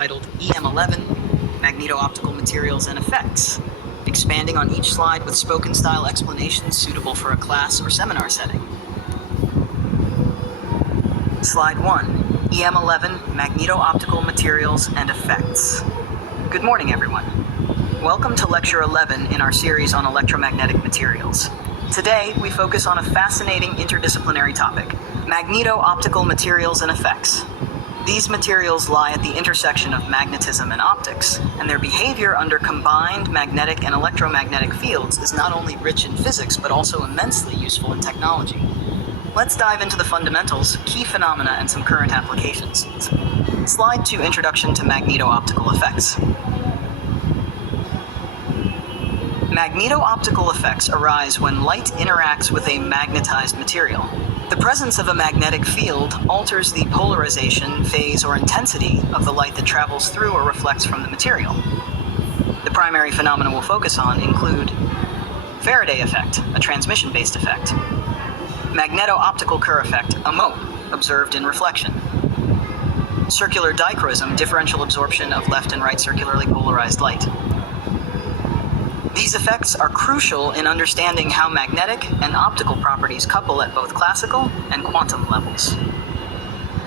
titled EM11, Magneto Optical Materials and Effects, expanding on each slide with spoken-style explanations suitable for a class or seminar setting. Slide 1, EM11, Magneto Optical Materials and Effects. Good morning, everyone. Welcome to Lecture 11 in our series on electromagnetic materials. Today, we focus on a fascinating interdisciplinary topic, magneto optical materials and effects. These materials lie at the intersection of magnetism and optics, and their behavior under combined magnetic and electromagnetic fields is not only rich in physics, but also immensely useful in technology. Let's dive into the fundamentals, key phenomena, and some current applications. Slide 2, Introduction to Magneto Optical Effects. Magneto-optical effects arise when light interacts with a magnetized material. The presence of a magnetic field alters the polarization, phase, or intensity of the light that travels through or reflects from the material. The primary phenomena we'll focus on include Faraday effect, a transmission-based effect; magneto-optical Kerr effect, a MOPE, observed in reflection; circular dichroism, differential absorption of left and right circularly polarized light. These effects are crucial in understanding how magnetic and optical properties couple at both classical and quantum levels.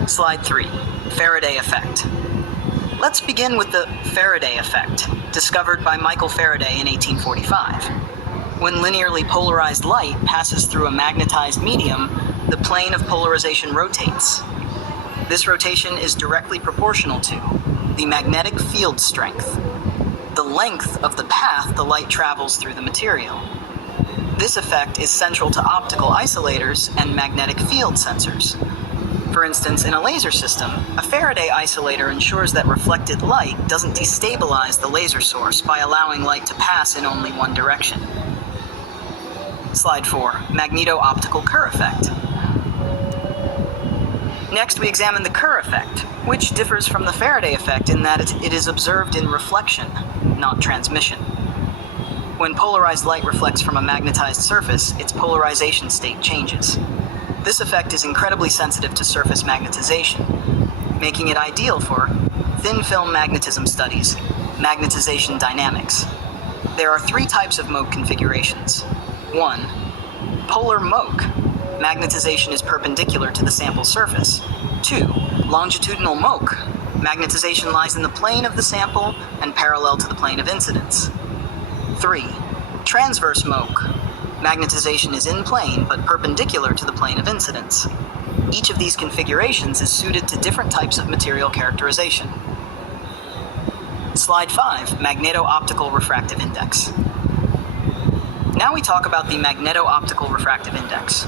Slide 3, Faraday effect. Let's begin with the Faraday effect, discovered by Michael Faraday in 1845. When linearly polarized light passes through a magnetized medium, the plane of polarization rotates. This rotation is directly proportional to the magnetic field strength, the length of the path the light travels through the material. This effect is central to optical isolators and magnetic field sensors. For instance, in a laser system, a Faraday isolator ensures that reflected light doesn't destabilize the laser source by allowing light to pass in only one direction. Slide 4, Magneto-optical Kerr effect. Next, we examine the Kerr effect, which differs from the Faraday effect in that it is observed in reflection, not transmission. When polarized light reflects from a magnetized surface, its polarization state changes. This effect is incredibly sensitive to surface magnetization, making it ideal for thin film magnetism studies, magnetization dynamics. There are 3 types of MOPE configurations. 1. Polar MOPE. Magnetization is perpendicular to the sample surface. 2. Longitudinal MOPE. Magnetization lies in the plane of the sample and parallel to the plane of incidence. 3. Transverse MOPE. Magnetization is in plane but perpendicular to the plane of incidence. Each of these configurations is suited to different types of material characterization. Slide 5, Magneto-optical refractive index. Now we talk about the magneto-optical refractive index.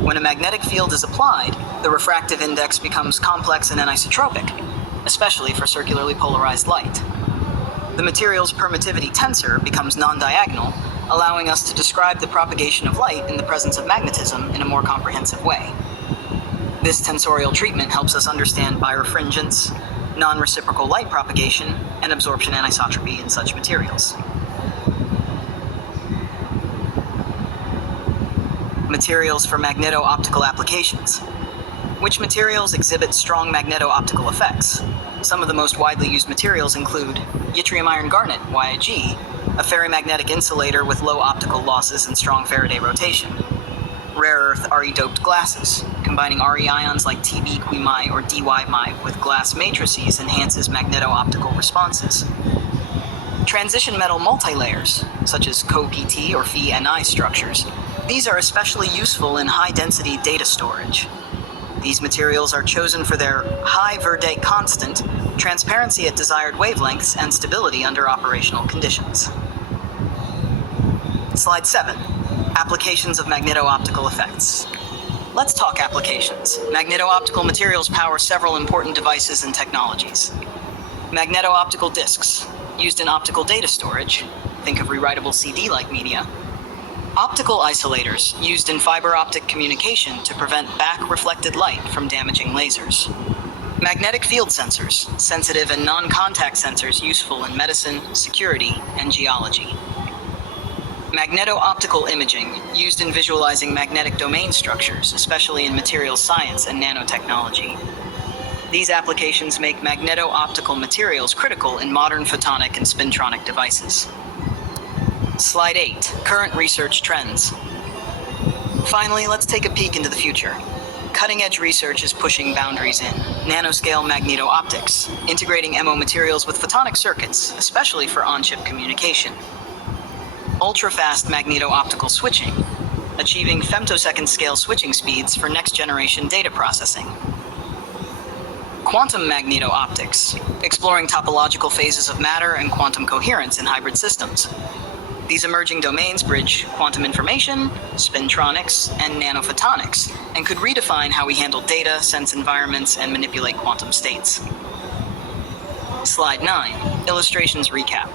When a magnetic field is applied, the refractive index becomes complex and anisotropic, especially for circularly polarized light. The material's permittivity tensor becomes non-diagonal, allowing us to describe the propagation of light in the presence of magnetism in a more comprehensive way. This tensorial treatment helps us understand birefringence, non-reciprocal light propagation, and absorption anisotropy in such materials. Materials for magneto-optical applications. Which materials exhibit strong magneto-optical effects? Some of the most widely used materials include yttrium iron garnet, YIG, a ferrimagnetic insulator with low optical losses and strong Faraday rotation; rare earth Re-doped glasses, combining Re ions like Tb-Qi or Dy with glass matrices enhances magneto-optical responses; transition metal multilayers, such as Co-PT or Fe-Ni structures. These are especially useful in high-density data storage. These materials are chosen for their high Verde constant, transparency at desired wavelengths, and stability under operational conditions. Slide 7, Applications of magneto-optical effects. Let's talk applications. Magneto-optical materials power several important devices and technologies. Magneto-optical discs, used in optical data storage. Think of rewritable CD-like media. Optical isolators, used in fiber optic communication to prevent back-reflected light from damaging lasers. Magnetic field sensors, sensitive and non-contact sensors useful in medicine, security, and geology. Magneto-optical imaging, used in visualizing magnetic domain structures, especially in materials science and nanotechnology. These applications make magneto-optical materials critical in modern photonic and spintronic devices. Slide 8. Current research trends. Finally, let's take a peek into the future. Cutting-edge research is pushing boundaries in nanoscale magneto-optics, integrating MO materials with photonic circuits, especially for on-chip communication. Ultra-fast magneto-optical switching, achieving femtosecond-scale switching speeds for next-generation data processing. Quantum magneto-optics, exploring topological phases of matter and quantum coherence in hybrid systems. These emerging domains bridge quantum information, spintronics, and nanophotonics, and could redefine how we handle data, sense environments, and manipulate quantum states. Slide 9. Illustrations recap.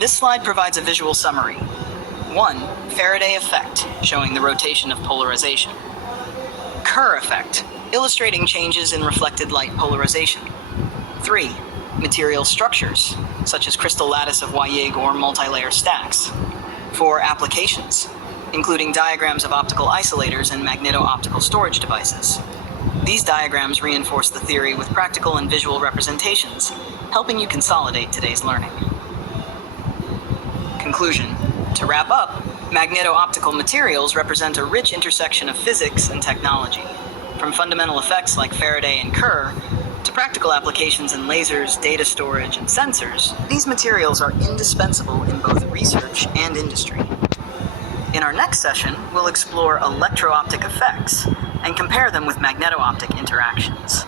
This slide provides a visual summary. 1. Faraday effect, showing the rotation of polarization. Kerr effect, illustrating changes in reflected light polarization. 3. Material structures, such as crystal lattice of Weyig or multilayer stacks. 4. Applications, including diagrams of optical isolators and magneto-optical storage devices. These diagrams reinforce the theory with practical and visual representations, helping you consolidate today's learning. Conclusion. To wrap up, magneto-optical materials represent a rich intersection of physics and technology. From fundamental effects like Faraday and Kerr, to practical applications in lasers, data storage, and sensors, these materials are indispensable in both research and industry. In our next session, we'll explore electro-optic effects and compare them with magneto-optic interactions.